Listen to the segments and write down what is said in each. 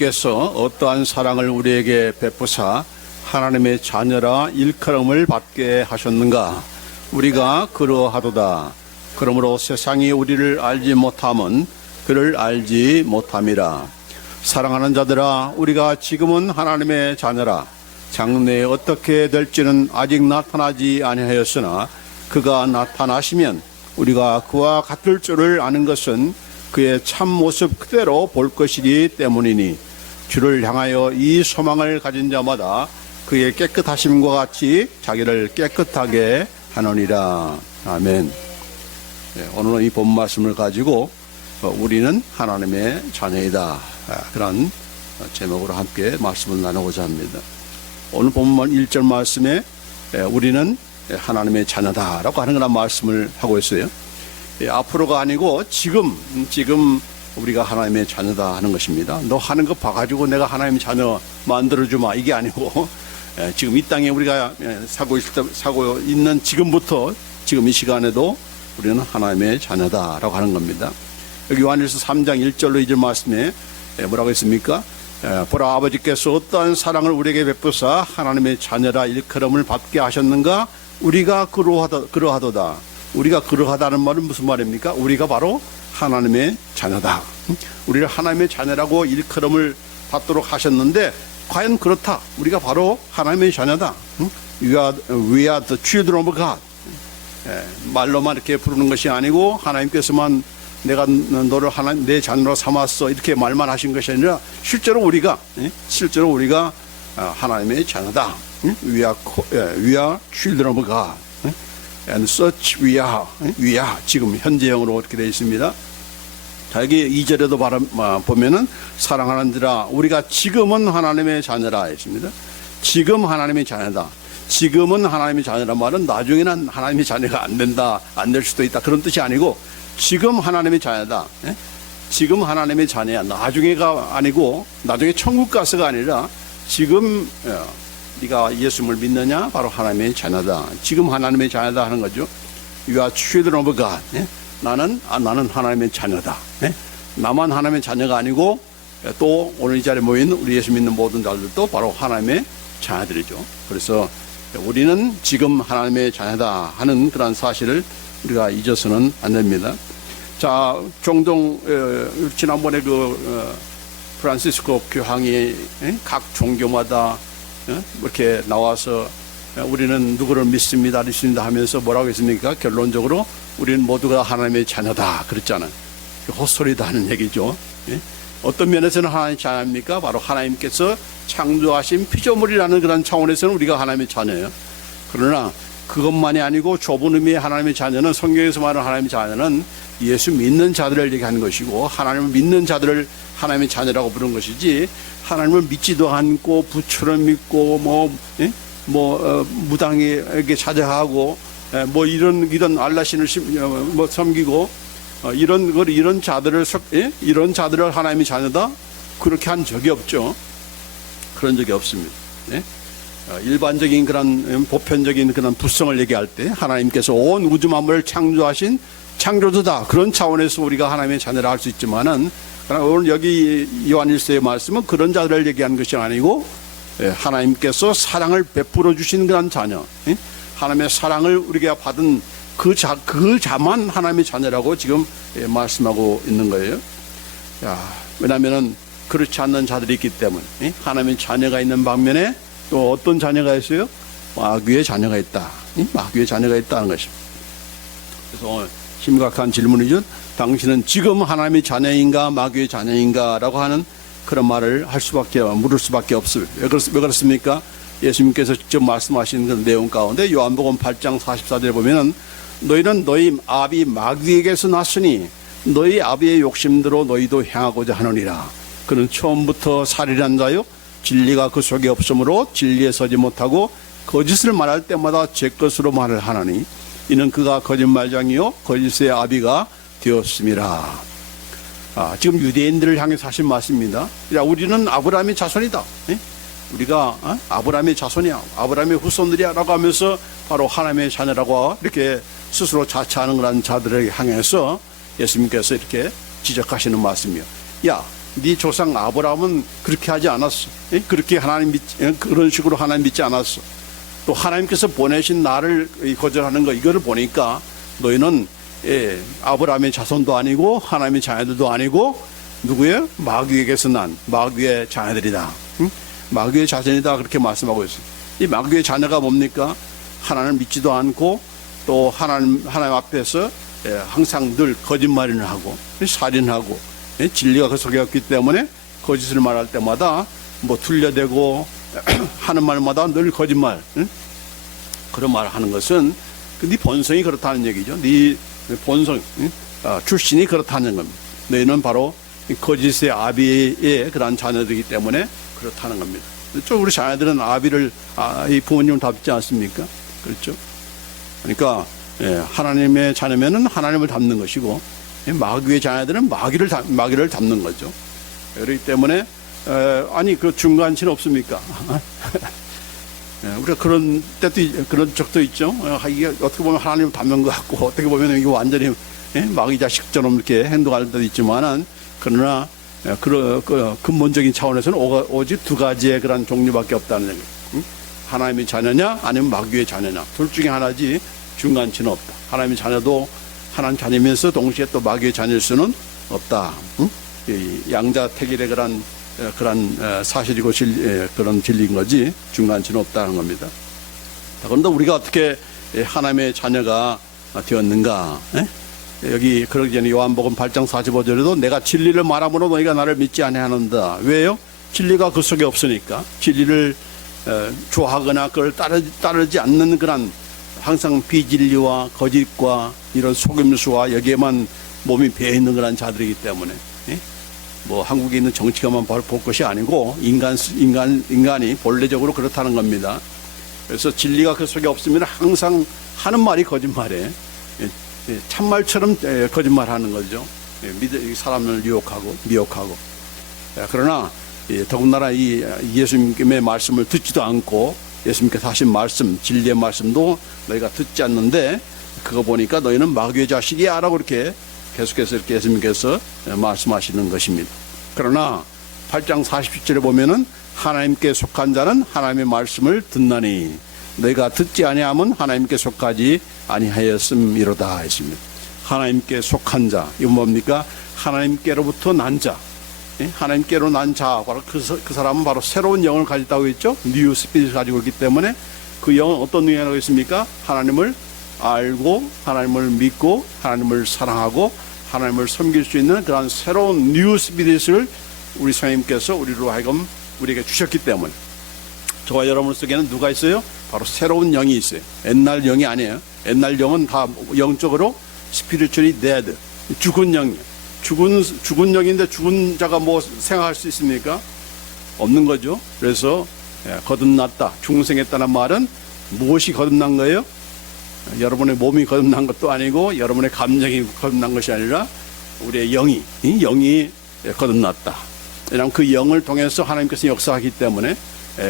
아버지께서 어떠한 사랑을 우리에게 베푸사 하나님의 자녀라 일컬음을 받게 하셨는가? 우리가 그러하도다. 그러므로 세상이 우리를 알지 못함은 그를 알지 못함이라. 사랑하는 자들아, 우리가 지금은 하나님의 자녀라. 장래에 어떻게 될지는 아직 나타나지 아니하였으나 그가 나타나시면 우리가 그와 같을 줄을 아는 것은 그의 참 모습 그대로 볼 것이기 때문이니, 주를 향하여 이 소망을 가진 자마다 그의 깨끗하심과 같이 자기를 깨끗하게 하느니라. 아멘. 오늘은 이 본 말씀을 가지고 우리는 하나님의 자녀이다, 그런 제목으로 함께 말씀을 나누고자 합니다. 오늘 본문 1절 말씀에 우리는 하나님의 자녀다라고 하는 그런 말씀을 하고 있어요. 앞으로가 아니고 지금 우리가 하나님의 자녀다 하는 것입니다. 너 하는 거 봐가지고 내가 하나님의 자녀 만들어주마, 이게 아니고 지금 이 땅에 우리가 살고 있는 지금부터, 지금 이 시간에도 우리는 하나님의 자녀다라고 하는 겁니다. 여기 요한일서 3장 1절로 2절 말씀에 뭐라고 했습니까? 보라, 아버지께서 어떠한 사랑을 우리에게 베푸사 하나님의 자녀라 일컬음을 받게 하셨는가? 우리가 그러하도다. 우리가 그러하다는 말은 무슨 말입니까? 우리가 바로 하나님의 자녀다. 우리를 하나님의 자녀라고 일컬음을 받도록 하셨는데, 과연 그렇다. 우리가 바로 하나님의 자녀다. We are the children of God. 말로만 이렇게 부르는 것이 아니고, 하나님께서만 내가 너를 내 자녀로 삼았어, 이렇게 말만 하신 것이 아니라 실제로 우리가 하나님의 자녀다. We are children of God. And such we are. 지금 현재형으로 이렇게 되어 있습니다. 자, 여기 2절에도 보면은 사랑하는 자들아, 우리가 지금은 하나님의 자녀라 했습니다. 지금 하나님의 자녀다. 지금은 하나님의 자녀란 말은 나중에는 하나님의 자녀가 안 된다, 안 될 수도 있다, 그런 뜻이 아니고 지금 하나님의 자녀다. 지금 하나님의 자녀야. 나중에가 아니고, 나중에 천국 가서가 아니라 지금 네가 예수님을 믿느냐? 바로 하나님의 자녀다. 지금 하나님의 자녀다 하는 거죠. You are children of God. 나는 하나님의 자녀다. 나만 하나님의 자녀가 아니고 또 오늘 이 자리에 모인 우리 예수 믿는 모든 자들도 바로 하나님의 자녀들이죠. 그래서 우리는 지금 하나님의 자녀다 하는 그런 사실을 우리가 잊어서는 안 됩니다. 자, 종종 지난번에 프란시스코 교황이 각 종교마다 이렇게 나와서 우리는 누구를 믿습니다 하면서 뭐라고 했습니까? 결론적으로 우리는 모두가 하나님의 자녀다 그랬잖아요. 헛소리다 하는 얘기죠. 어떤 면에서는 하나님의 자녀입니까? 바로 하나님께서 창조하신 피조물이라는 그런 차원에서는 우리가 하나님의 자녀예요. 그러나 그것만이 아니고 좁은 의미의 하나님의 자녀는, 성경에서 말하는 하나님의 자녀는 예수 믿는 자들을 얘기하는 것이고, 하나님을 믿는 자들을 하나님의 자녀라고 부르는 것이지, 하나님을 믿지도 않고 부처를 믿고 무당에게 자제하고 이런 알라신을 섬기고 이런 자들을 하나님의 자녀다, 그렇게 한 적이 없죠. 그런 적이 없습니다. 일반적인 그런 보편적인 그런 부성을 얘기할 때 하나님께서 온 우주 만물을 창조하신 창조주다, 그런 차원에서 우리가 하나님의 자녀라 할 수 있지만은, 그러나 오늘 여기 요한일서의 말씀은 그런 자들을 얘기하는 것이 아니고 하나님께서 사랑을 베풀어 주신 그런 자녀, 하나님의 사랑을 우리가 받은 그 자만 하나님의 자녀라고 지금 말씀하고 있는 거예요. 왜냐하면 그렇지 않는 자들이 있기 때문에, 하나님의 자녀가 있는 반면에 또 어떤 자녀가 있어요? 마귀의 자녀가 있다. 마귀의 자녀가 있다는 것입니다. 그래서 심각한 질문이죠. 당신은 지금 하나님의 자녀인가 마귀의 자녀인가 라고 하는 그런 말을 물을 수밖에 없어요. 왜 그렇습니까? 예수님께서 직접 말씀하신 그 내용 가운데 요한복음 8장 44절에 보면은, 너희는 너희 아비 마귀에게서 났으니 너희 아비의 욕심대로 너희도 행하고자 하느니라. 그는 처음부터 살인한 자요, 진리가 그 속에 없으므로 진리에 서지 못하고 거짓을 말할 때마다 제 것으로 말을 하나니 이는 그가 거짓말장이요 거짓의 아비가 되었습니다. 지금 유대인들을 향해서 하신 말씀입니다. 야, 우리는 아브라함의 자손이다. 우리가 아브라함의 자손이야, 아브라함의 후손들이야 라고 하면서 바로 하나님의 자녀라고 이렇게 스스로 자처하는 그런 자들을 향해서 예수님께서 이렇게 지적하시는 말씀이요. 야, 네 조상 아브라함은 그렇게 하지 않았어. 그렇게 그런 식으로 하나님 믿지 않았어. 또 하나님께서 보내신 나를 거절하는 거 이거를 보니까 너희는 아브라함의 자손도 아니고 하나님의 자녀들도 아니고 누구예요? 마귀에게서 난 마귀의 자녀들이다. 마귀의 자손이다 그렇게 말씀하고 있어요. 이 마귀의 자녀가 뭡니까? 하나님을 믿지도 않고 또 하나님 앞에서 항상 늘 거짓말을 하고 살인하고 진리가 그 속에 없기 때문에 거짓을 말할 때마다 뭐 둘려대고 하는 말마다 늘 거짓말. 그런 말을 하는 것은 네 본성이 그렇다는 얘기죠. 네 본성 출신이 그렇다는 겁니다. 너희는 바로 거짓의 아비의 그러한 자녀들이기 때문에 그렇다는 겁니다. 그렇죠? 우리 자녀들은 이 부모님을 닮지 않습니까? 그렇죠? 그러니까 하나님의 자녀면은 하나님을 닮는 것이고 마귀의 자녀들은 마귀를 닮는 거죠. 그렇기 때문에 아니 그 중간치는 없습니까? 우리가 그런 때도 그런 적도 있죠. 이게 어떻게 보면 하나님을 닮는 것 같고 어떻게 보면 이거 완전히 마귀 자식처럼 이렇게 행동할 때도 있지만은 그러나 그 근본적인 차원에서는 오직 두 가지의 그런 종류밖에 없다는 얘기. 하나님의 자녀냐 아니면 마귀의 자녀냐 둘 중에 하나지 중간치는 없다. 하나님의 자녀도 하나님 자녀면서 동시에 또 마귀의 자녀일 수는 없다. 양자택일의 그런 사실이고 그런 진리인 거지 중간치는 없다는 겁니다. 그런데 우리가 어떻게 하나님의 자녀가 되었는가? 여기 그러기 전에 요한복음 8장 45절에도 내가 진리를 말함으로 너희가 나를 믿지 아니하는다. 왜요? 진리가 그 속에 없으니까 진리를 좋아하거나 그걸 따르지 않는 그런 항상 비진리와 거짓과 이런 속임수와 여기에만 몸이 배어 있는 그런 자들이기 때문에 뭐 한국에 있는 정치가만 볼 것이 아니고 인간이 본래적으로 그렇다는 겁니다. 그래서 진리가 그 속에 없으면 항상 하는 말이 거짓말에 참말처럼 거짓말하는 거죠. 사람을 유혹하고 미혹하고. 그러나 더군다나 이 예수님의 말씀을 듣지도 않고 예수님께서 하신 말씀 진리의 말씀도 너희가 듣지 않는데 그거 보니까 너희는 마귀의 자식이야 라고 이렇게 계속해서 이렇게 예수님께서 말씀하시는 것입니다. 그러나 8장 40절에 보면은 하나님께 속한 자는 하나님의 말씀을 듣나니 너희가 듣지 아니하면 하나님께 속하지 아니하였음이로다 했습니다. 하나님께 속한 자 이건 뭡니까? 하나님께로부터 난 자. 하나님께로 난 자, 바로 그 사람은 바로 새로운 영을 가졌다고 했죠. 뉴 스피릿을 가지고 있기 때문에 그 영은 어떤 영이라고 했습니까? 하나님을 알고 하나님을 믿고 하나님을 사랑하고 하나님을 섬길 수 있는 그런 새로운 뉴 스피릿을 우리 성령님께서 우리로 하여금 우리에게 주셨기 때문에 저와 여러분 속에는 누가 있어요? 바로 새로운 영이 있어요. 옛날 영이 아니에요. 옛날 영은 다 영적으로 스피리추얼이 데드, 죽은 영이에요. 죽은 영인데 죽은 자가 뭐 생각할 수 있습니까? 없는 거죠. 그래서 거듭났다, 중생했다는 말은 무엇이 거듭난 거예요? 여러분의 몸이 거듭난 것도 아니고 여러분의 감정이 거듭난 것이 아니라 우리의 영이 거듭났다. 왜냐하면 그 영을 통해서 하나님께서 역사하기 때문에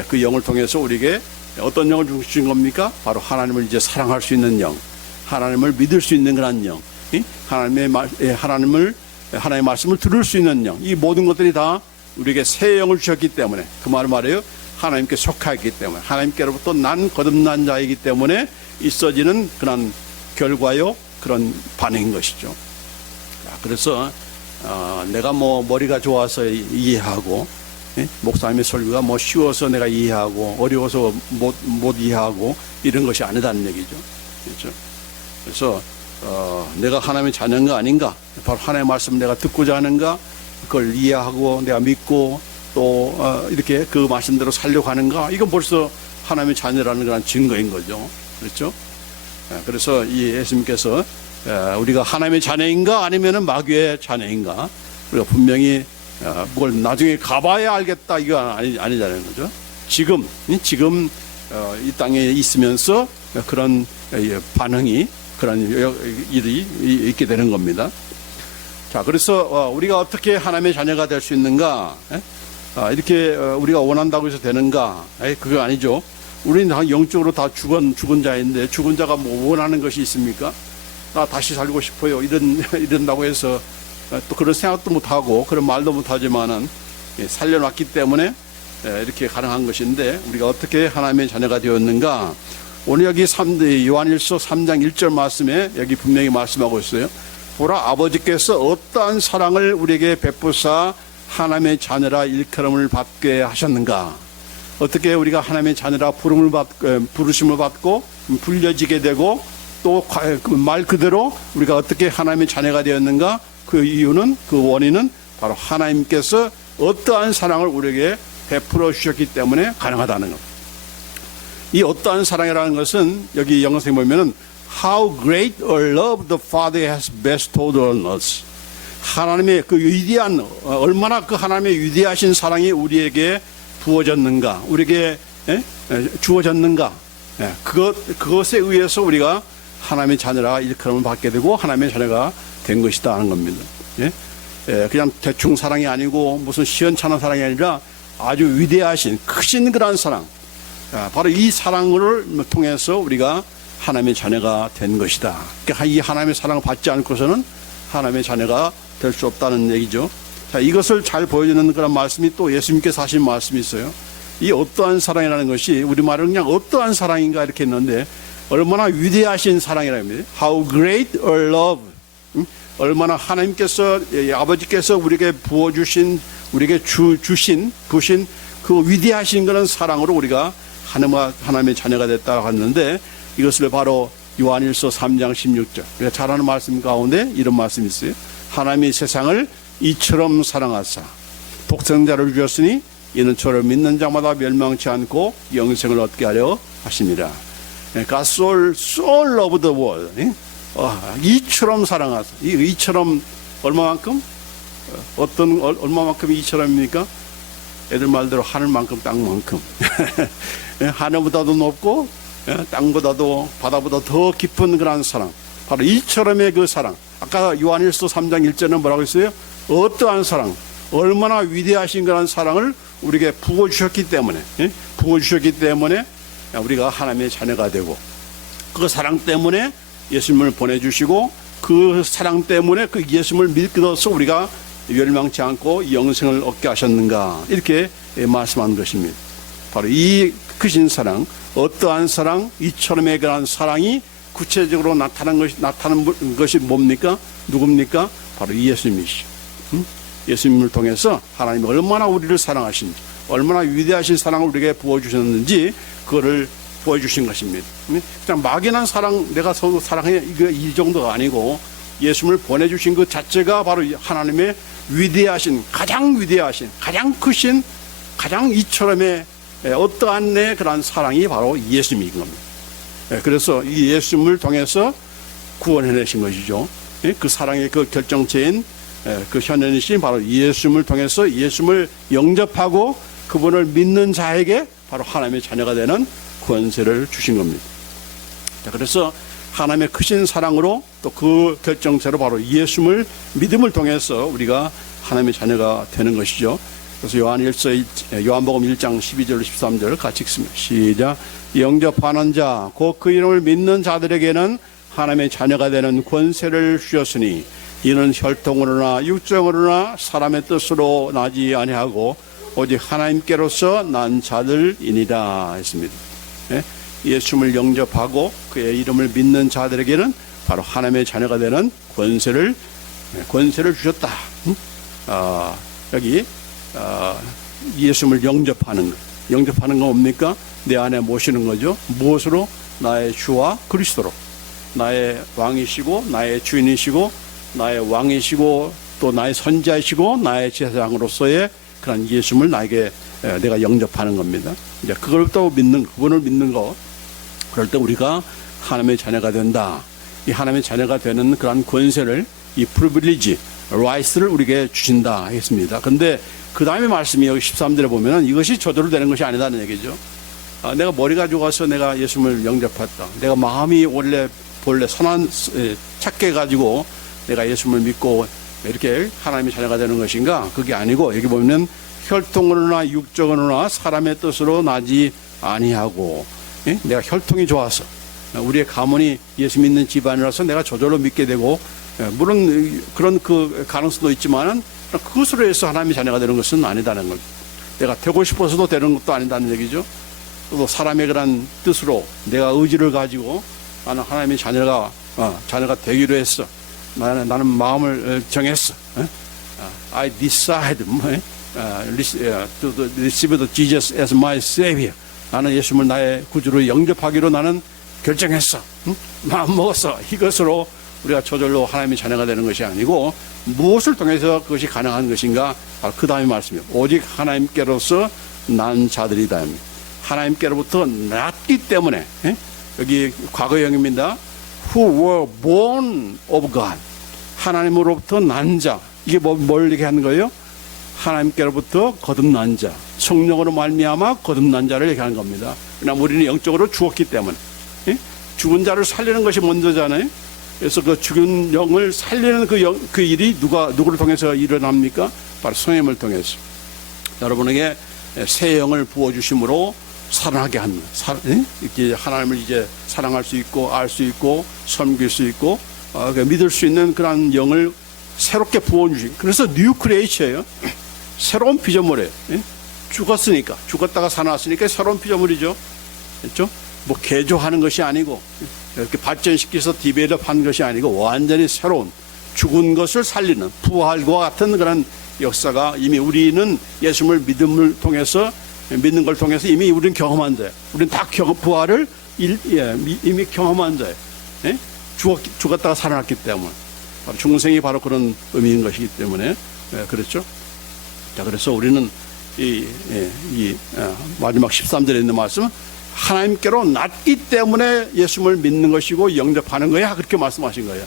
그 영을 통해서 우리에게 어떤 영을 주신 겁니까? 바로 하나님을 이제 사랑할 수 있는 영, 하나님을 믿을 수 있는 그런 영, 하나님의 말씀을 들을 수 있는 영, 이 모든 것들이 다 우리에게 새 영을 주셨기 때문에 그 말을 말해요. 하나님께 속하였기 때문에 하나님께로부터 난 거듭난 자이기 때문에 있어지는 그런 결과요, 그런 반응인 것이죠. 그래서 내가 뭐 머리가 좋아서 이해하고 목사님의 설교가 뭐 쉬워서 내가 이해하고 어려워서 못 이해하고 이런 것이 아니다는 얘기죠. 그렇죠? 그래서 내가 하나님의 자녀인가 아닌가, 바로 하나님의 말씀을 내가 듣고자 하는가, 그걸 이해하고 내가 믿고 또 이렇게 그 말씀대로 살려고 하는가, 이건 벌써 하나님의 자녀라는 그런 증거인 거죠. 그렇죠? 그래서 이 예수님께서 우리가 하나님의 자녀인가 아니면은 마귀의 자녀인가, 우리가 분명히 뭘 나중에 가봐야 알겠다 이거 아니잖아요, 그죠? 지금 이 땅에 있으면서 그런 반응이 그런 일이 있게 되는 겁니다. 자, 그래서 우리가 어떻게 하나님의 자녀가 될 수 있는가? 이렇게 우리가 원한다고 해서 되는가? 그거 아니죠. 우리는 다 영적으로 다 죽은 자인데 죽은 자가 뭐 원하는 것이 있습니까? 나 다시 살고 싶어요. 이런다고 해서 또 그런 생각도 못하고 그런 말도 못하지만은 살려놨기 때문에 이렇게 가능한 것인데 우리가 어떻게 하나님의 자녀가 되었는가? 오늘 여기 요한일서 3장 1절 말씀에 여기 분명히 말씀하고 있어요. 보라, 아버지께서 어떠한 사랑을 우리에게 베푸사 하나님의 자녀라 일컬음을 받게 하셨는가? 어떻게 우리가 하나님의 자녀라 부르심을 받고 불려지게 되고 또 말 그대로 우리가 어떻게 하나님의 자녀가 되었는가? 그 이유는, 그 원인은 바로 하나님께서 어떠한 사랑을 우리에게 베풀어 주셨기 때문에 가능하다는 것. 이 어떠한 사랑이라는 것은 여기 영어에 보면은 How great a love the Father has bestowed on us. 하나님의 그 위대한, 얼마나 그 하나님의 위대하신 사랑이 우리에게 부어졌는가, 우리에게 주어졌는가. 그것에 의해서 우리가 하나님의 자녀라 일컬음을 받게 되고 하나님의 자녀가 된 것이다 하는 겁니다. 그냥 대충 사랑이 아니고 무슨 시원찮은 사랑이 아니라 아주 위대하신 크신 그런 사랑, 바로 이 사랑을 통해서 우리가 하나님의 자녀가 된 것이다. 그러니까 이 하나님의 사랑을 받지 않고서는 하나님의 자녀가 될 수 없다는 얘기죠. 자, 이것을 잘 보여주는 그런 말씀이 또 예수님께서 하신 말씀이 있어요. 이 어떠한 사랑이라는 것이 우리말은 그냥 어떠한 사랑인가 이렇게 했는데 얼마나 위대하신 사랑이라는 겁니다. How great a love. 얼마나 하나님께서, 아버지께서 우리에게 부어주신, 우리에게 부신 그 위대하신 그런 사랑으로 우리가 하나님의 자녀가 됐다고 하는데 이것을 바로 요한일서 3장 16절. 우리가 잘 아는 말씀 가운데 이런 말씀이 있어요. 하나님이 세상을 이처럼 사랑하사 독생자를 주셨으니 이는 저를 믿는 자마다 멸망치 않고 영생을 얻게 하려 하십니다. God so loved the world. 이처럼 사랑하사. 이 이처럼 얼마만큼? 얼마만큼 이처럼입니까? 애들 말대로 하늘만큼 땅만큼. 하늘보다도 높고 땅보다도 바다보다 더 깊은 그런 사랑. 바로 이처럼의 그 사랑. 아까 요한일서 3장 1절은 뭐라고 했어요? 어떠한 사랑, 얼마나 위대하신 그런 사랑을 우리에게 부어주셨기 때문에 우리가 하나님의 자녀가 되고 그 사랑 때문에 예수님을 보내주시고 그 사랑 때문에 그 예수님을 믿어서 우리가 멸망치 않고 영생을 얻게 하셨는가 이렇게 말씀한 것입니다. 바로 이 크신 사랑, 어떠한 사랑, 이처럼의 그런 사랑이 구체적으로 나타나는 것이 뭡니까? 누굽니까? 바로 예수님이시죠. 예수님을 통해서 하나님이 얼마나 우리를 사랑하신지, 얼마나 위대하신 사랑을 우리에게 부어주셨는지 그거를 보여주신 것입니다. 그냥 막연한 사랑, 내가 서로 사랑해 이 정도가 아니고 예수님을 보내주신 그 자체가 바로 하나님의 위대하신, 가장 크신, 가장 이처럼의 어떠한 그런 사랑이 바로 예수님인 겁니다. 그래서 이 예수님을 통해서 구원해내신 것이죠. 그 사랑의 그 결정체인 그 현현이신 바로 예수님을 통해서 예수님을 영접하고 그분을 믿는 자에게 바로 하나님의 자녀가 되는 권세를 주신 겁니다. 자, 그래서 하나님의 크신 사랑으로 또 그 결정체로 바로 예수님을 믿음을 통해서 우리가 하나님의 자녀가 되는 것이죠. 그래서 요한복음 1장 12절 13절 같이 읽습니다. 시작. 영접하는 자 곧 그 이름을 믿는 자들에게는 하나님의 자녀가 되는 권세를 주셨으니 이는 혈통으로나 육정으로나 사람의 뜻으로 나지 아니하고 오직 하나님께로서 난 자들이니라 했습니다. 예수님을 영접하고 그의 이름을 믿는 자들에게는 바로 하나님의 자녀가 되는 권세를 주셨다. 여기 예수님을 영접하는 건 뭡니까? 내 안에 모시는 거죠. 무엇으로? 나의 주와 그리스도로. 나의 왕이시고 나의 주인이시고 나의 왕이시고 또 나의 선자이시고 나의 제사장으로서의 그런 예수님을 내가 영접하는 겁니다. 이제 그걸 또 그분을 믿는 거. 그럴 때 우리가 하나님의 자녀가 된다. 이 하나님의 자녀가 되는 그런 권세를, 이 프리빌리지, 라이스를 우리에게 주신다 했습니다. 근데 그 다음에 말씀이 여기 13절에 보면은 이것이 저절로 되는 것이 아니다는 얘기죠. 내가 머리가 좋아서 내가 예수님을 영접했다. 내가 마음이 본래 착해 가지고 내가 예수님을 믿고 이렇게 하나님의 자녀가 되는 것인가? 그게 아니고 여기 보면 혈통으로나 육정으로나 사람의 뜻으로 나지 아니하고 내가 혈통이 좋아서 우리의 가문이 예수 믿는 집안이라서 내가 저절로 믿게 되고 물론 그런 그 가능성도 있지만은 그것으로 해서 하나님의 자녀가 되는 것은 아니다는 거죠. 내가 되고 싶어서도 되는 것도 아니다는 얘기죠. 또 사람의 그런 뜻으로 내가 의지를 가지고 나는 하나님의 자녀가 되기로 했어. 나는 마음을 정했어. I decide to receive Jesus as my Savior. 나는 예수님을 나의 구주로 영접하기로 나는 결정했어. 마음 먹었어. 이것으로 우리가 저절로 하나님의 자녀가 되는 것이 아니고 무엇을 통해서 그것이 가능한 것인가? 그 다음에 말씀이요. 오직 하나님께로서 난 자들이다. 하나님께로부터 났기 때문에 여기 과거형입니다. Who were born of God. 하나님으로부터 난 자. 이게 뭘 얘기하는 거예요? 하나님께로부터 거듭난 자. 성령으로 말미암아 거듭난 자를 얘기하는 겁니다. 그러나 우리는 영적으로 죽었기 때문에 죽은 자를 살리는 것이 먼저잖아요. 그래서 그 죽은 영을 살리는 그 일이 누구를 통해서 일어납니까? 바로 성령을 통해서. 여러분에게 새 영을 부어주심으로 살아나게 합니다. 이렇게 하나님을 이제 사랑할 수 있고 알 수 있고 섬길 수 있고 믿을 수 있는 그런 영을 새롭게 부어주신. 그래서 뉴 크리에이처예요. 새로운 피조물이에요. 죽었으니까, 죽었다가 살아났으니까 새로운 피조물이죠. 그렇죠? 뭐 개조하는 것이 아니고 이렇게 발전시켜서 디벨롭한 것이 아니고 완전히 새로운 죽은 것을 살리는 부활과 같은 그런 역사가 이미 우리는 예수님을 믿는 걸 통해서 이미 우리는 경험한 자예요. 우리는 다 부활을 이미 경험한 자예요. 죽었다가 살아났기 때문에 중생이 바로 그런 의미인 것이기 때문에 그렇죠. 자, 그래서 우리는 마지막 13절에 있는 말씀은 하나님께로 났기 때문에 예수님을 믿는 것이고 영접하는 거야. 그렇게 말씀하신 거예요.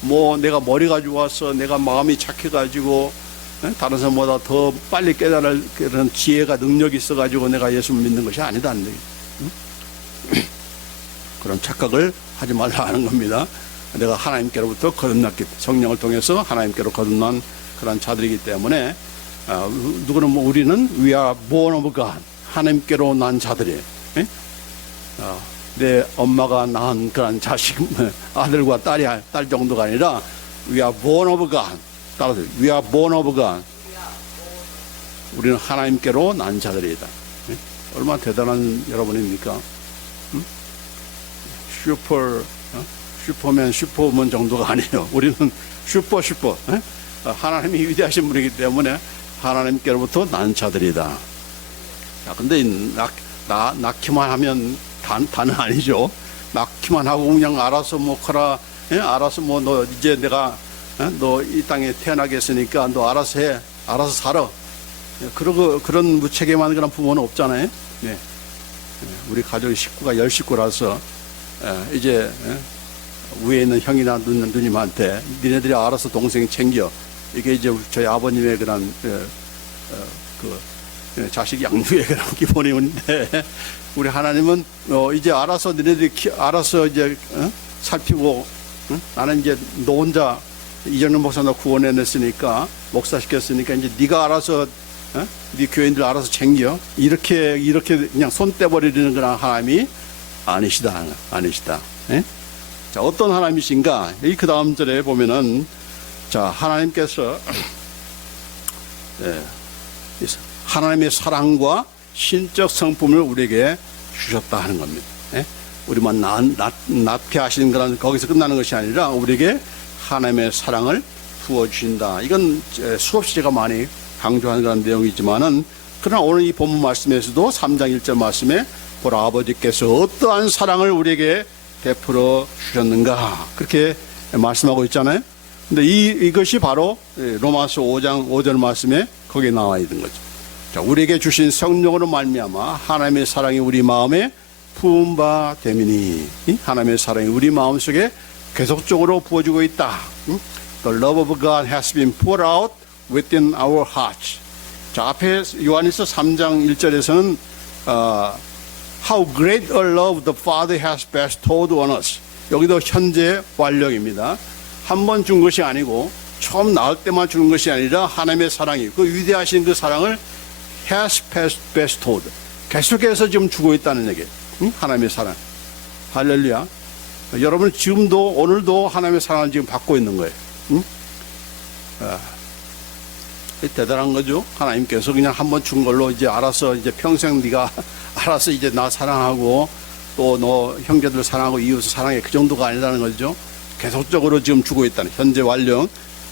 뭐 내가 머리가 좋아서 내가 마음이 착해가지고 다른 사람보다 더 빨리 깨달을 그런 지혜가 능력이 있어가지고 내가 예수님을 믿는 것이 아니다는 얘기. 그런 착각을 하지 말라 하는 겁니다. 내가 하나님께로부터 거듭났기 때문에 성령을 통해서 하나님께로 거듭난 그런 자들이기 때문에 누구는 뭐 우리는 we are born of God. 하나님께로 난 자들이에요. 내 엄마가 낳은 그런 자식, 아들과 딸 정도가 아니라 we are born of God. 따라서 we are born of God. 우리는 하나님께로 난 자들이다. 얼마나 대단한 여러분입니까? 슈퍼맨, 슈퍼우먼 정도가 아니에요. 우리는 슈퍼. 하나님이 위대하신 분이기 때문에 하나님께로부터 난 자들이다. 자, 근데 낳기만 하면 다는 아니죠. 낳기만 하고 그냥 알아서 뭐 커라, 알아서 뭐 너 이제 내가 너 이 땅에 태어나게 했으니까 너 알아서 해, 알아서 살아. 그런 무책임한 그런 부모는 없잖아요. 네. 우리 가족 식구가 10식구라서 이제 위에 있는 형이나 누님한테 니네들이 알아서 동생 챙겨. 이게 이제 저희 아버님의 그런 자식 양육의 그런 기본인데 우리 하나님은 이제 알아서 너네들이 알아서 이제 살피고 나는 이제 너 혼자 이정현 목사 너 구원해냈으니까 목사 시켰으니까 이제 네가 알아서 네 교인들 알아서 챙겨 이렇게 그냥 손 떼버리는 그런 하나님이 아니시다. 예? 자, 어떤 하나님이신가? 이 그 다음 절에 보면은 자, 하나님께서 하나님의 사랑과 신적 성품을 우리에게 주셨다 하는 겁니다. 우리만 낳게 하시는 거는 거기서 끝나는 것이 아니라 우리에게 하나님의 사랑을 부어주신다. 이건 수없이 제가 많이 강조하는 그런 내용이지만은 그러나 오늘 이 본문 말씀에서도 3장 1절 말씀에 보라 아버지께서 어떠한 사랑을 우리에게 베풀어 주셨는가 그렇게 말씀하고 있잖아요. 근데 이것이 바로 로마서 5장 5절 말씀에 거기에 나와 있는 거죠. 자, 우리에게 주신 성령으로 말미암아 하나님의 사랑이 우리 마음에 부은 바 되미니 하나님의 사랑이 우리 마음속에 계속적으로 부어지고 있다. The love of God has been poured out within our hearts. 자, 앞에 요한일서 3장 1절에서는 How great a love the Father has bestowed on us. 여기도 현재 완료입니다. 한 번 준 것이 아니고 처음 나올 때만 주는 것이 아니라 하나님의 사랑이 그 위대하신 그 사랑을 has bestowed 계속해서 지금 주고 있다는 얘기예요. 하나님의 사랑. 할렐루야. 여러분 지금도 오늘도 하나님의 사랑을 지금 받고 있는 거예요. 응? 대단한 거죠. 하나님께서 그냥 한번 준 걸로 이제 알아서 이제 평생 네가 알아서 이제 나 사랑하고 또 너 형제들 사랑하고 이웃을 사랑해, 그 정도가 아니라는 거죠. 계속적으로 지금 주고 있다는, 현재 완료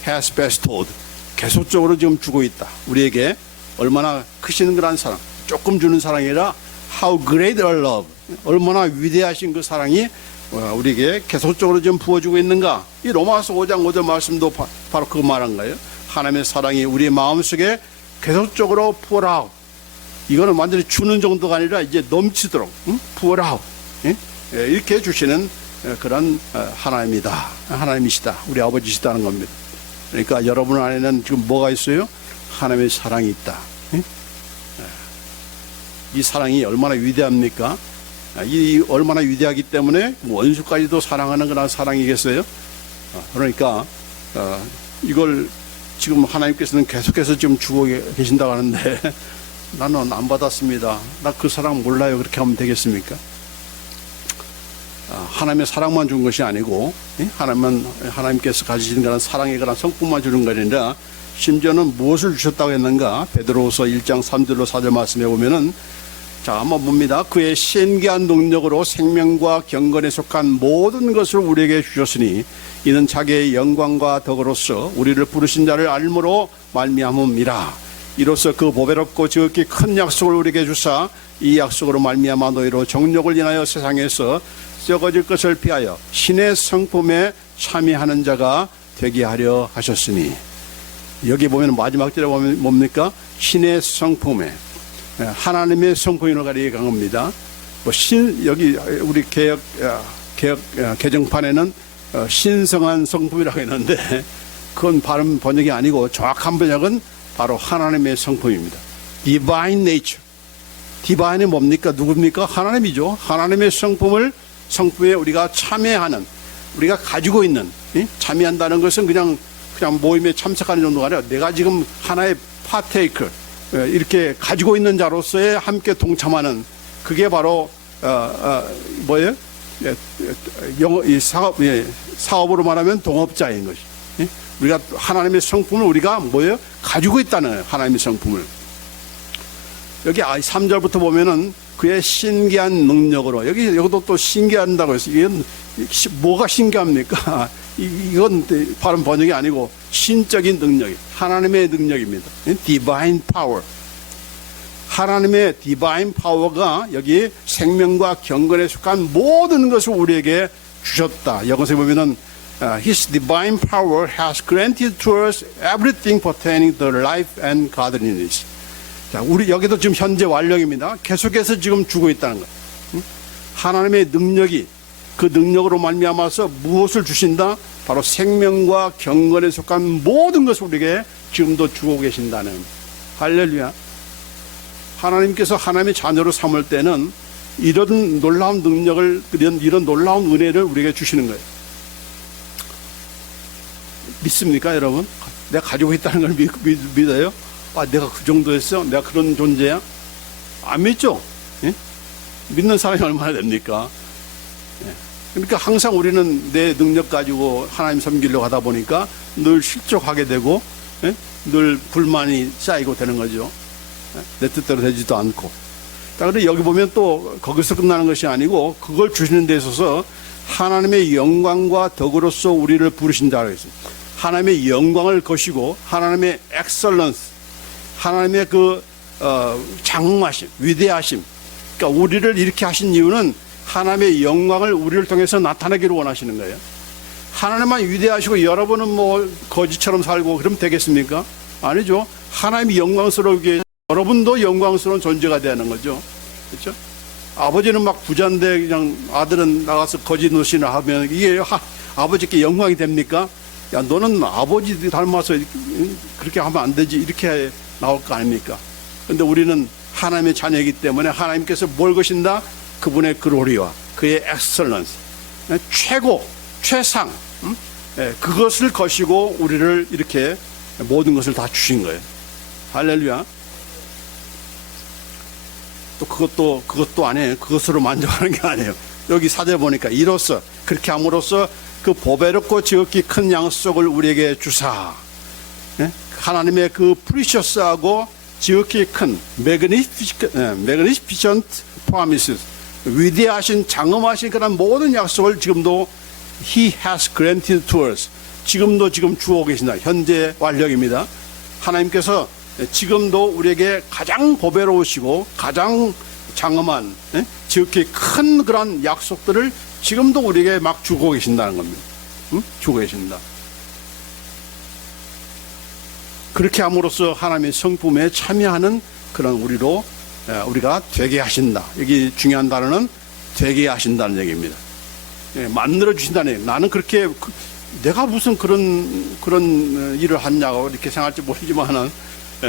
has bestowed, 계속적으로 지금 주고 있다. 우리에게 얼마나 크신 그런 사랑, 조금 주는 사랑이 아니라 how great a love, 얼마나 위대하신 그 사랑이 우리에게 계속적으로 지금 부어주고 있는가. 이 로마서 5장 5절 말씀도 바로 그 말한 거예요. 하나님의 사랑이 우리의 마음속에 계속적으로 pour out. 이거는 완전히 주는 정도가 아니라 이제 넘치도록 pour out, 이렇게 주시는 그런 하나님이다, 하나님이시다, 우리 아버지시다는 겁니다. 그러니까 여러분 안에는 지금 뭐가 있어요? 하나님의 사랑이 있다. 이 사랑이 얼마나 위대합니까? 이 얼마나 위대하기 때문에 원수까지도 사랑하는 그런 사랑이겠어요? 그러니까 이걸 지금 하나님께서는 계속해서 지금 주고 계신다고 하는데 나는 안 받았습니다. 나 그 사랑 몰라요. 그렇게 하면 되겠습니까? 하나님의 사랑만 준 것이 아니고 하나님께서 가지신 그런 사랑의 그런 성품만 주는 것이 아니라 심지어는 무엇을 주셨다고 했는가? 베드로후서 1장 3절로 4절 말씀해 보면은, 자, 한번 봅니다. 그의 신기한 능력으로 생명과 경건에 속한 모든 것을 우리에게 주셨으니 이는 자기의 영광과 덕으로서 우리를 부르신 자를 알므로 말미암음이라. 이로써 그 보배롭고 지극히 큰 약속을 우리에게 주사 이 약속으로 말미암아 너희로 정욕을 인하여 세상에서 썩어질 것을 피하여 신의 성품에 참여하는 자가 되게 하려 하셨으니. 여기 보면 마지막 절에 보면 뭡니까? 신의 성품에, 하나님의 성품으로 가리간 겁니다. 여기 우리 개정판에는 신성한 성품이라고 했는데 그건 발음 번역이 아니고 정확한 번역은 바로 하나님의 성품입니다. Divine nature. Divine이 뭡니까? 누굽니까? 하나님이죠. 하나님의 성품에 우리가 참여하는, 우리가 가지고 있는, 참여한다는 것은 그냥 모임에 참석하는 정도가 아니라 내가 지금 하나의 파테이커, 이렇게 가지고 있는 자로서의 함께 동참하는, 그게 바로 뭐예요? 사업으로 말하면 동업자인 것이. 우리가 하나님의 성품을 우리가 뭐예요? 가지고 있다는, 하나님의 성품을. 여기 3절부터 보면은 그의 신기한 능력으로, 여기도 또 신기한다고 해서 이건 뭐가 신기합니까? 이건 발음 번역이 아니고 신적인 능력이, 하나님의 능력입니다. Divine power. 하나님의 Divine power가 여기 생명과 경건에 속한 모든 것을 우리에게 주셨다. 여기서 보면은 His divine power has granted to us everything pertaining to life and godliness. 자, 우리 여기도 지금 현재 완료입니다. 계속해서 지금 주고 있다는 것. 하나님의 능력이, 그 능력으로 말미암아서 무엇을 주신다? 바로 생명과 경건에 속한 모든 것을 우리에게 지금도 주고 계신다는. 할렐루야. 하나님께서 하나님의 자녀로 삼을 때는 이런 놀라운 능력을, 이런 놀라운 은혜를 우리에게 주시는 거예요. 믿습니까, 여러분? 내가 가지고 있다는 걸 믿어요? 내가 그 정도였어? 내가 그런 존재야? 안 믿죠? 예? 믿는 사람이 얼마나 됩니까? 예. 그러니까 항상 우리는 내 능력 가지고 하나님 섬기려고 하다 보니까 늘 실족하게 되고, 예? 늘 불만이 쌓이고 되는 거죠. 예? 내 뜻대로 되지도 않고. 그런데 여기 보면 또 거기서 끝나는 것이 아니고 그걸 주시는 데 있어서 하나님의 영광과 덕으로서 우리를 부르신다고 했습니다. 하나님의 영광을 거시고 하나님의 엑설런스, 하나님의 그 장엄하심, 위대하심. 그러니까 우리를 이렇게 하신 이유는 하나님의 영광을 우리를 통해서 나타내기를 원하시는 거예요. 하나님만 위대하시고 여러분은 뭐 거지처럼 살고 그러면 되겠습니까? 아니죠. 하나님이 영광스러우게 여러분도 영광스러운 존재가 되는 거죠. 그렇죠? 아버지는 막 부자인데 그냥 아들은 나가서 거지 노릇이나 하면 이게 아버지께 영광이 됩니까? 야, 너는 아버지 닮아서 그렇게 하면 안 되지, 이렇게 나올 거 아닙니까? 그런데 우리는 하나님의 자녀이기 때문에 하나님께서 뭘 거신다? 그분의 글로리와 그의 엑셀런스, 최고, 최상, 그것을 거시고 우리를 이렇게 모든 것을 다 주신 거예요. 할렐루야. 또 그것도 아니에요. 그것으로 만족하는 게 아니에요. 여기 사절 보니까 이로써 그렇게 함으로써 그 보배롭고 지극히 큰 양속을 우리에게 주사. 예? 하나님의 그 프리셔스하고 지극히 큰 magnificent promises, 위대하신 장엄하신 그런 모든 약속을 지금도 He has granted to us. 지금도 지금 주고 계신다. 현재 완력입니다. 하나님께서 지금도 우리에게 가장 보배로우시고 가장 장엄한 지극히 큰 그런 약속들을 지금도 우리에게 막 주고 계신다는 겁니다. 주고 계신다. 그렇게 함으로써 하나님의 성품에 참여하는 그런 우리가 되게 하신다. 여기 중요한 단어는 되게 하신다는 얘기입니다. 만들어 주신다는 얘기. 나는 그렇게 내가 무슨 그런 일을 하냐고 이렇게 생각할지 모르지만은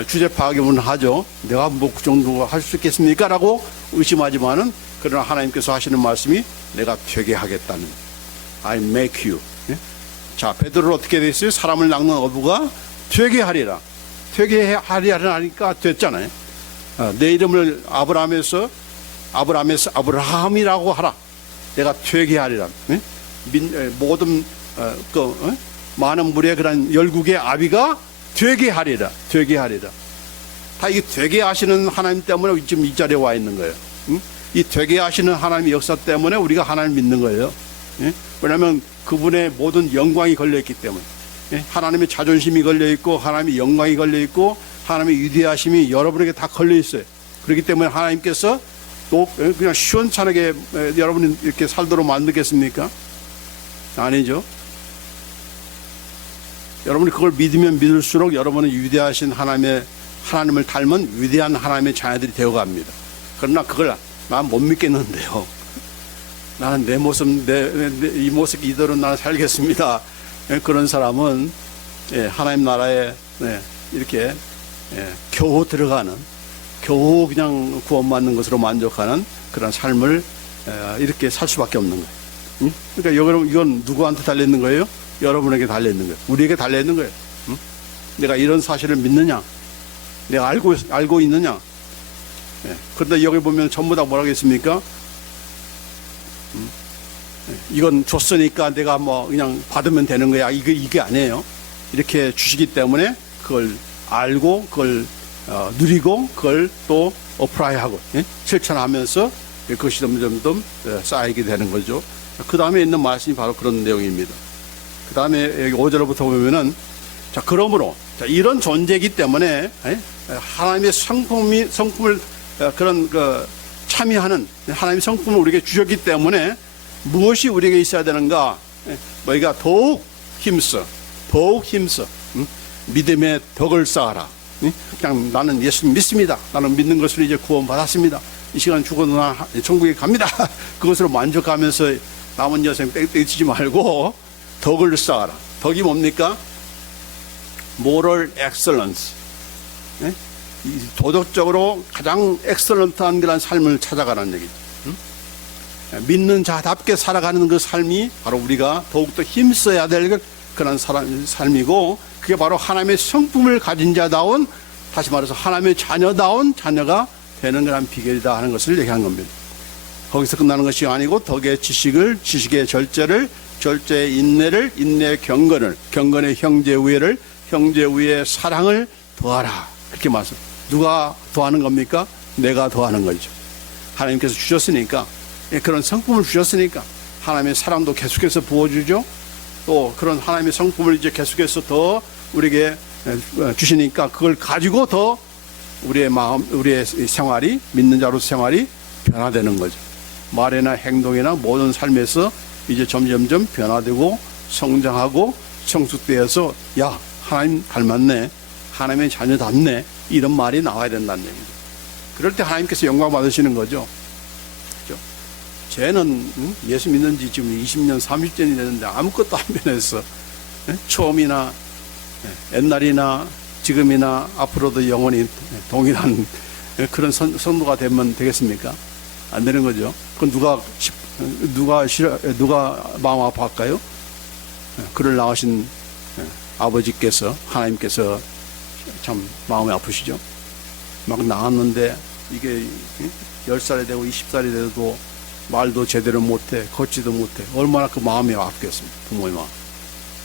주제 파악이면 하죠. 내가 뭐 그 정도 할 수 있겠습니까? 라고 의심하지만은 그러나 하나님께서 하시는 말씀이 내가 되게 하겠다는 I make you. 자, 베드로는 어떻게 됐어요? 사람을 낚는 어부가 되게 하리라. 되게 하리라 하니까 됐잖아요. 내 이름을 아브라함이라고 하라. 내가 되게 하리라. 모든 많은 물의 그런 열국의 아비가 되게 하리라. 되게 하리라. 다 이게 되게 하시는 하나님 때문에 지금 이 자리에 와 있는 거예요. 이 되게 하시는 하나님의 역사 때문에 우리가 하나님 믿는 거예요. 왜냐하면 그분의 모든 영광이 걸려있기 때문에. 하나님의 자존심이 걸려있고 하나님의 영광이 걸려있고 하나님의 위대하심이 여러분에게 다 걸려있어요. 그렇기 때문에 하나님께서 또 그냥 시원찮게 여러분이 이렇게 살도록 만들겠습니까? 아니죠. 여러분이 그걸 믿으면 믿을수록 여러분은 위대하신 하나님을 닮은 위대한 하나님의 자녀들이 되어갑니다. 그러나 그걸 난 못 믿겠는데요. 나는 내 모습, 이 모습 이대로 나는 살겠습니다. 그런 사람은 하나님 나라에 이렇게 겨우 들어가는, 겨우 그냥 구원받는 것으로 만족하는 그런 삶을 이렇게 살 수밖에 없는 거예요. 그러니까 이건 누구한테 달려있는 거예요? 여러분에게 달려있는 거예요. 우리에게 달려있는 거예요. 내가 이런 사실을 믿느냐? 내가 알고 있느냐? 그런데 여기 보면 전부 다 뭐라고 했습니까? 이건 줬으니까 내가 뭐 그냥 받으면 되는 거야. 이게 아니에요. 이렇게 주시기 때문에 그걸 알고 그걸 누리고 그걸 또 어플라이하고 실천하면서 그것이 점점 쌓이게 되는 거죠. 그 다음에 있는 말씀이 바로 그런 내용입니다. 그 다음에 여기 5절부터 보면은 자, 그러므로 이런 존재이기 때문에 하나님의 성품을 그런 참여하는 하나님의 성품을 우리에게 주셨기 때문에 무엇이 우리에게 있어야 되는가? 우리가 더욱 힘써 믿음의 덕을 쌓아라. 그냥 나는 예수 믿습니다. 나는 믿는 것으로 이제 구원받았습니다. 이 시간 죽어도 나 천국에 갑니다. 그것으로 만족하면서 남은 여생 뺑뺑이 치지 말고 덕을 쌓아라. 덕이 뭡니까? moral excellence. 도덕적으로 가장 엑셀런트한 그런 삶을 찾아가라는 얘기죠. 믿는 자답게 살아가는 그 삶이 바로 우리가 더욱더 힘써야 될 그런 삶이고, 그게 바로 하나님의 성품을 가진 자다운, 다시 말해서 하나님의 자녀다운 자녀가 되는 그런 비결이다 하는 것을 얘기한 겁니다. 거기서 끝나는 것이 아니고 덕의 지식의 절제를, 절제의 인내를, 인내의 경건을, 경건의 형제 우애를, 형제 우애의 사랑을 더하라. 그렇게 말씀. 누가 더하는 겁니까? 내가 더하는 거죠. 하나님께서 주셨으니까, 그런 성품을 주셨으니까 하나님의 사랑도 계속해서 부어주죠. 또 그런 하나님의 성품을 이제 계속해서 더 우리에게 주시니까 그걸 가지고 더 우리의 마음, 우리의 생활이, 믿는 자로서 생활이 변화되는 거죠. 말이나 행동이나 모든 삶에서 이제 점점점 변화되고 성장하고 성숙되어서 야, 하나님 닮았네, 하나님의 자녀답네, 이런 말이 나와야 된다는 얘기죠. 그럴 때 하나님께서 영광 받으시는 거죠. 그렇죠? 쟤는 예수 믿는 지 지금 20년, 30년이 됐는데 아무것도 안 변했어. 처음이나 옛날이나 지금이나 앞으로도 영원히 동일한 그런 선도가 되면 되겠습니까? 안 되는 거죠. 그건 누가 마음 아파할까요? 그를 낳으신 아버지께서, 하나님께서 참 마음이 아프시죠. 막 낳았는데 이게 10살이 되고 20살이 돼도 말도 제대로 못해, 걷지도 못해. 얼마나 그 마음이 아프겠습니까? 부모의 마음.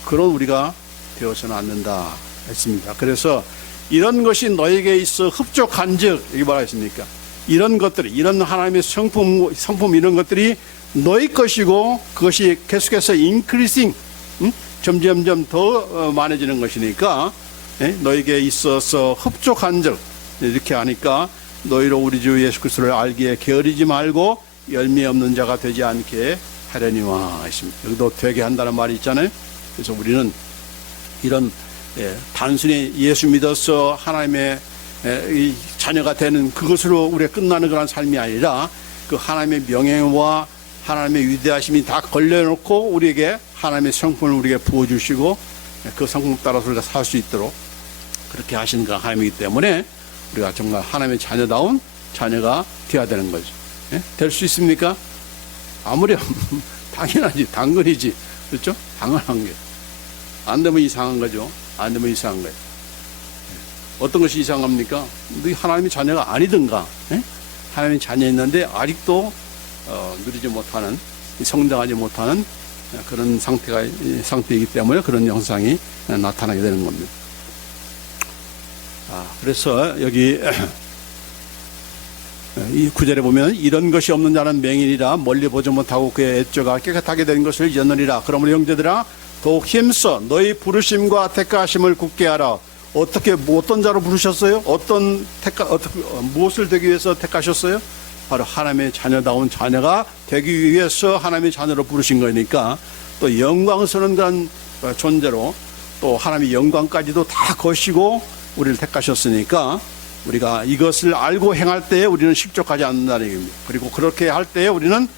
그런 우리가 되어서는 안 된다 했습니다. 그래서 이런 것이 너에게 있어 흡족한즉, 이게 뭐라 했습니까? 이런 것들이, 이런 하나님의 성품 이런 것들이 너희 것이고, 그것이 계속해서 increasing, 점점점 더 많아지는 것이니까, 너에게 있어서 흡족한즉, 이렇게 하니까 너희로 우리 주 예수 그리스도를 알기에 게으르지 말고 열매 없는 자가 되지 않게 하려니와 했습니다. 여기도 되게 한다는 말이 있잖아요. 그래서 우리는 이런 단순히 예수 믿어서 하나님의 자녀가 되는 그것으로 우리가 끝나는 그런 삶이 아니라, 그 하나님의 명예와 하나님의 위대하심이 다 걸려놓고 우리에게 하나님의 성품을 우리에게 부어주시고, 그 성품 따라서 우리가 살 수 있도록 그렇게 하시는 그 하나님이기 때문에 우리가 정말 하나님의 자녀다운 자녀가 되어야 되는 거죠. 될 수 있습니까? 아무렴. 당연하지, 당근이지. 그렇죠? 당연한 게. 안 되면 이상한 거죠. 안 되면 이상한 거예요. 어떤 것이 이상합니까? 너희 하나님의 자녀가 아니든가, 하나님의 자녀였는데 아직도 누리지 못하는, 성장하지 못하는 그런 상태이기 때문에 그런 현상이 나타나게 되는 겁니다. 그래서 여기 이 구절에 보면, 이런 것이 없는 자는 맹인이라 멀리 보지 못하고 그의 애조가 깨끗하게 된 것을 잊었느니라. 그러므로 형제들아, 더욱 힘써 너희 부르심과 택하심을 굳게 하라. 어떻게, 어떤 자로 부르셨어요? 무엇을 되기 위해서 택하셨어요? 바로 하나님의 자녀다운 자녀가 되기 위해서 하나님의 자녀로 부르신 거니까, 또 영광스러운 그런 존재로 또 하나님의 영광까지도 다 거시고 우리를 택하셨으니까, 우리가 이것을 알고 행할 때에 우리는 실족하지 않는다는 얘기입니다. 그리고 그렇게 할 때에 우리는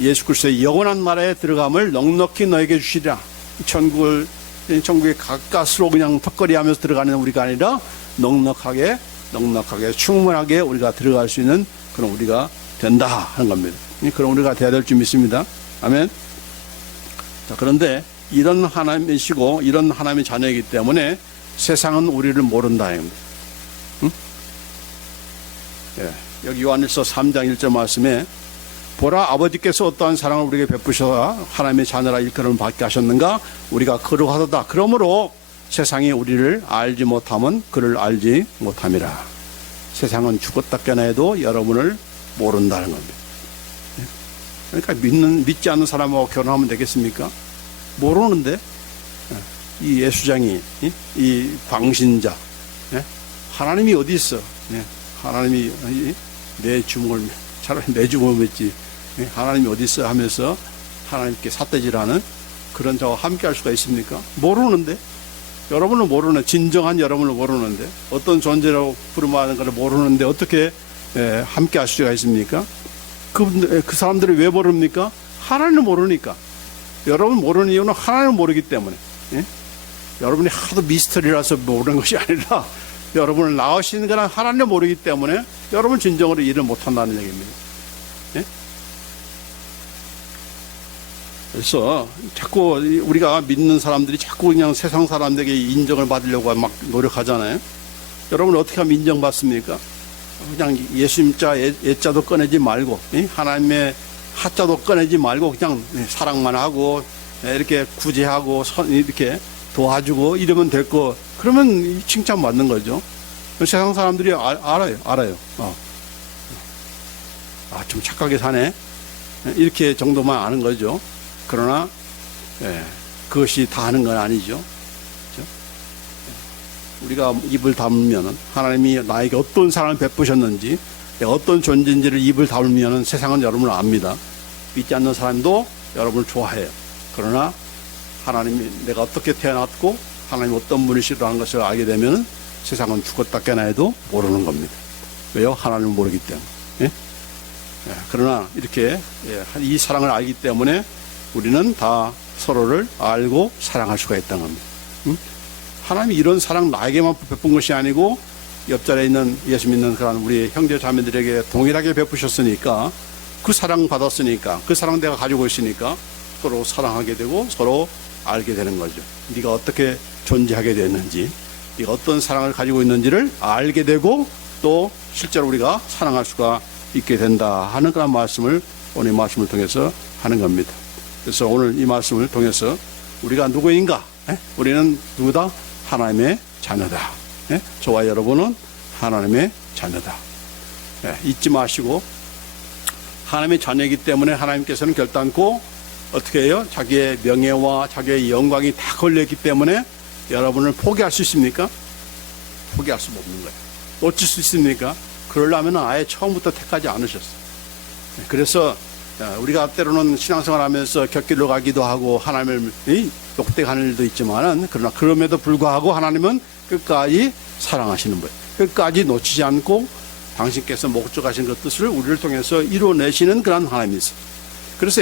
예수 그리스도의 영원한 나라에 들어감을 넉넉히 너에게 주시리라. 천국에 가까스로 그냥 턱걸이 하면서 들어가는 우리가 아니라 넉넉하게 충분하게 우리가 들어갈 수 있는 그런 우리가 된다 하는 겁니다. 그럼 우리가 돼야 될 줄 믿습니다. 아멘. 자, 그런데 이런 하나님이시고 이런 하나님의 자녀이기 때문에 세상은 우리를 모른다. 여기 요한일서 3장 1절 말씀에, 보라, 아버지께서 어떠한 사랑을 우리에게 베푸셔 하나님의 자녀라 일컬음을 받게 하셨는가? 우리가 그러하도다. 그러므로 세상이 우리를 알지 못하면 그를 알지 못함이라. 세상은 죽었다 깨나 해도 여러분을 모른다는 겁니다. 그러니까 믿지 않는 사람하고 결혼하면 되겠습니까? 모르는데, 이 예수장이, 이 광신자, 하나님이 어디 있어? 하나님이 내 주먹을, 차라리 내 주먹을 맺지, 하나님이 어디 있어 하면서 하나님께 삿대질하는 그런 저와 함께 할 수가 있습니까? 모르는데, 여러분은 모르는, 진정한 여러분을 모르는데, 어떤 존재라고 부름하는 것을 모르는데 어떻게 함께 할 수가 있습니까? 그 사람들이 왜 모릅니까? 하나님을 모르니까. 여러분 모르는 이유는 하나님을 모르기 때문에. 여러분이 하도 미스터리라서 모르는 것이 아니라, 여러분을 낳으시는 거는 하나님을 모르기 때문에 여러분 진정으로 일을 못한다는 얘기입니다. 그래서 자꾸 우리가 믿는 사람들이 자꾸 그냥 세상 사람들에게 인정을 받으려고 막 노력하잖아요. 여러분 어떻게 하면 인정받습니까? 그냥 예수님자 예자도 꺼내지 말고, 하나님의 하자도 꺼내지 말고 그냥 사랑만 하고 이렇게 구제하고 이렇게 도와주고 이러면 될 거, 그러면 칭찬받는 거죠. 세상 사람들이 알아요. 좀 착하게 사네, 이렇게 정도만 아는 거죠. 그러나 그것이 다 하는 건 아니죠. 그렇죠? 우리가 입을 다물면 하나님이 나에게 어떤 사랑을 베푸셨는지, 어떤 존재인지를 입을 다물면 세상은 여러분을 압니다. 믿지 않는 사람도 여러분을 좋아해요. 그러나 하나님이 내가 어떻게 태어났고 하나님이 어떤 분이시라고 하는 것을 알게 되면 세상은 죽었다 깨나 해도 모르는 겁니다. 왜요? 하나님을 모르기 때문에. 그러나 이렇게 이 사랑을 알기 때문에 우리는 다 서로를 알고 사랑할 수가 있다는 겁니다. 하나님이 이런 사랑 나에게만 베푼 것이 아니고 옆자리에 있는 예수 믿는 그런 우리 형제 자매들에게 동일하게 베푸셨으니까, 그 사랑 받았으니까, 그 사랑 내가 가지고 있으니까 서로 사랑하게 되고 서로 알게 되는 거죠. 네가 어떻게 존재하게 됐는지, 네가 어떤 사랑을 가지고 있는지를 알게 되고 또 실제로 우리가 사랑할 수가 있게 된다 하는 그런 말씀을 오늘 이 말씀을 통해서 하는 겁니다. 그래서 오늘 이 말씀을 통해서 우리가 누구인가? 우리는 누구다? 하나님의 자녀다. 저와 여러분은 하나님의 자녀다. 잊지 마시고 하나님의 자녀이기 때문에 하나님께서는 결단코 어떻게 해요? 자기의 명예와 자기의 영광이 다 걸려있기 때문에 여러분을 포기할 수 있습니까? 포기할 수 없는 거예요. 놓칠 수 있습니까? 그러려면 아예 처음부터 택하지 않으셨어요. 그래서 우리가 때로는 신앙생활 하면서 곁길로 가기도 하고 하나님을 욕되하는 일도 있지만은 그러나 그럼에도 불구하고 하나님은 끝까지 사랑하시는 거예요. 끝까지 놓치지 않고 당신께서 목적하신 그 뜻을 우리를 통해서 이루어내시는 그런 하나님이세요. 그래서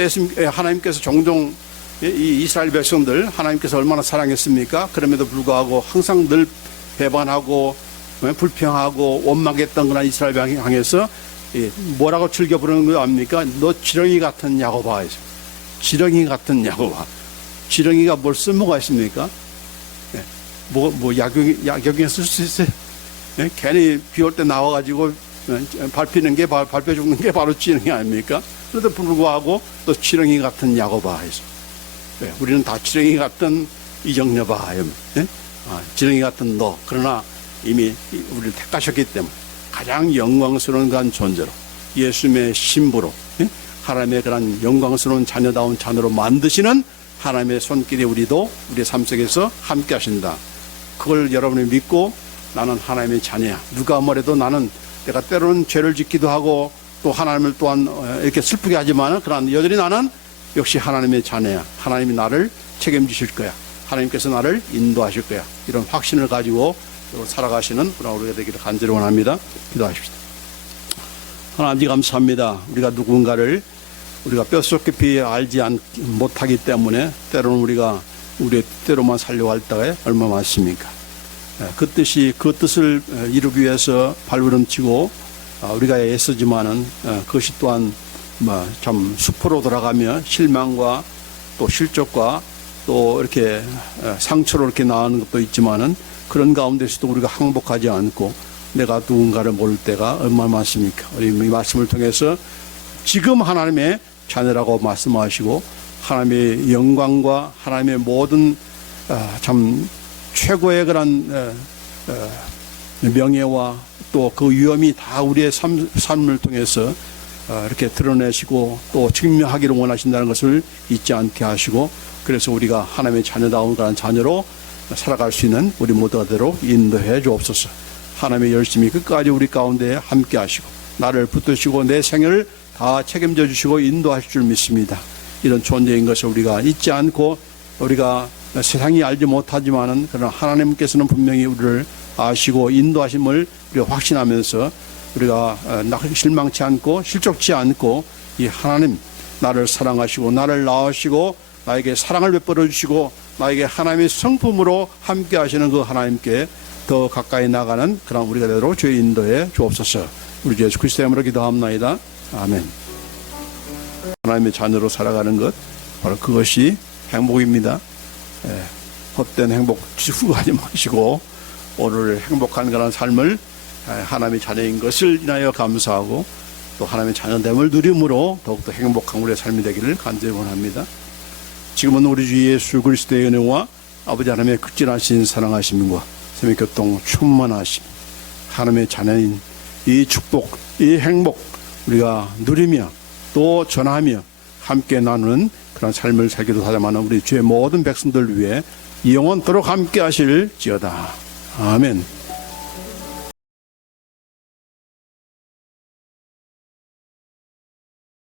하나님께서 종종 이 이스라엘 백성들 하나님께서 얼마나 사랑했습니까? 그럼에도 불구하고 항상 늘 배반하고 불평하고 원망했던 그런 이스라엘 향해서 뭐라고 즐겨 부르는 거 압니까? 너 지렁이 같은 야곱아. 지렁이 같은 야곱아. 지렁이가 뭘 쓸모가 있습니까? 약용에 쓸 수 있어요. 괜히 비 올 때 나와가지고 밟히는 게, 밟혀 죽는 게 바로 지렁이 아닙니까? 그래도 불구하고 또 지렁이 같은 야곱아 해서. 우리는 다 지렁이 같은 이정여봐. 지렁이 같은 너. 그러나 이미 우리를 택하셨기 때문에 가장 영광스러운 그런 존재로 예수님의 신부로 하나님의 그런 영광스러운 자녀다운 자녀로 만드시는 하나님의 손길이 우리도 우리의 삶 속에서 함께 하신다. 그걸 여러분이 믿고 나는 하나님의 자녀야. 누가 뭐래도 나는 내가 때로는 죄를 짓기도 하고 또 하나님을 또한 이렇게 슬프게 하지만 그러나 여전히 나는 역시 하나님의 자녀야. 하나님이 나를 책임지실 거야. 하나님께서 나를 인도하실 거야. 이런 확신을 가지고 살아가시는 우리가 되기를 간절히 원합니다. 기도하십시다. 하나님 감사합니다. 우리가 누군가를 우리가 뼛속 깊이 알지 못하기 때문에 때로는 우리가 우리의 뜻대로만 살려고 할 때가 얼마나 많습니까? 그 뜻을 이루기 위해서 발버둥치고 우리가 애쓰지만은 그것이 또한 참 수포로 돌아가며 실망과 또 실족과 또 이렇게 상처로 이렇게 나오는 것도 있지만은 그런 가운데서도 우리가 항복하지 않고 내가 누군가를 모를 때가 얼마나 많습니까? 우리 이 말씀을 통해서 지금 하나님의 자녀라고 말씀하시고 하나님의 영광과 하나님의 모든 참 최고의 그런 명예와 또 그 위엄이 다 우리의 삶을 통해서 이렇게 드러내시고 또 증명하기를 원하신다는 것을 잊지 않게 하시고 그래서 우리가 하나님의 자녀다운 그런 자녀로 살아갈 수 있는 우리 모두가 되도록 인도해 주옵소서. 하나님의 열심히 끝까지 우리 가운데 함께 하시고 나를 붙드시고 내 생애를 다 책임져 주시고 인도하실 줄 믿습니다. 이런 존재인 것을 우리가 잊지 않고 우리가 세상이 알지 못하지만은 그러나 하나님께서는 분명히 우리를 아시고 인도하심을 우리가 확신하면서 우리가 실망치 않고 실족치 않고 이 하나님 나를 사랑하시고 나를 낳으시고 나에게 사랑을 베풀어 주시고 나에게 하나님의 성품으로 함께 하시는 그 하나님께 더 가까이 나가는 그런 우리가 되도록 주의 인도에 주옵소서. 우리 주 예수 그리스도의 이름으로 기도합나이다. 아멘. 하나님의 자녀로 살아가는 것 바로 그것이 행복입니다. 헛된 행복 추구하지 마시고 오늘 행복한 그런 삶을 하나님의 자녀인 것을 인하여 감사하고 또 하나님의 자녀됨을 누림으로 더욱더 행복한 우리의 삶이 되기를 간절히 원합니다. 지금은 우리 주 예수 그리스도의 은혜와 아버지 하나님의 극진하신 사랑하심과 생명 교통 충만하심 하나님의 자녀인 이 축복 이 행복 우리가 누리며 또 전하며 함께 나누는 그런 삶을 살기도 하자마는 우리 주의 모든 백성들 위해 영원토록 함께 하실지어다. 아멘.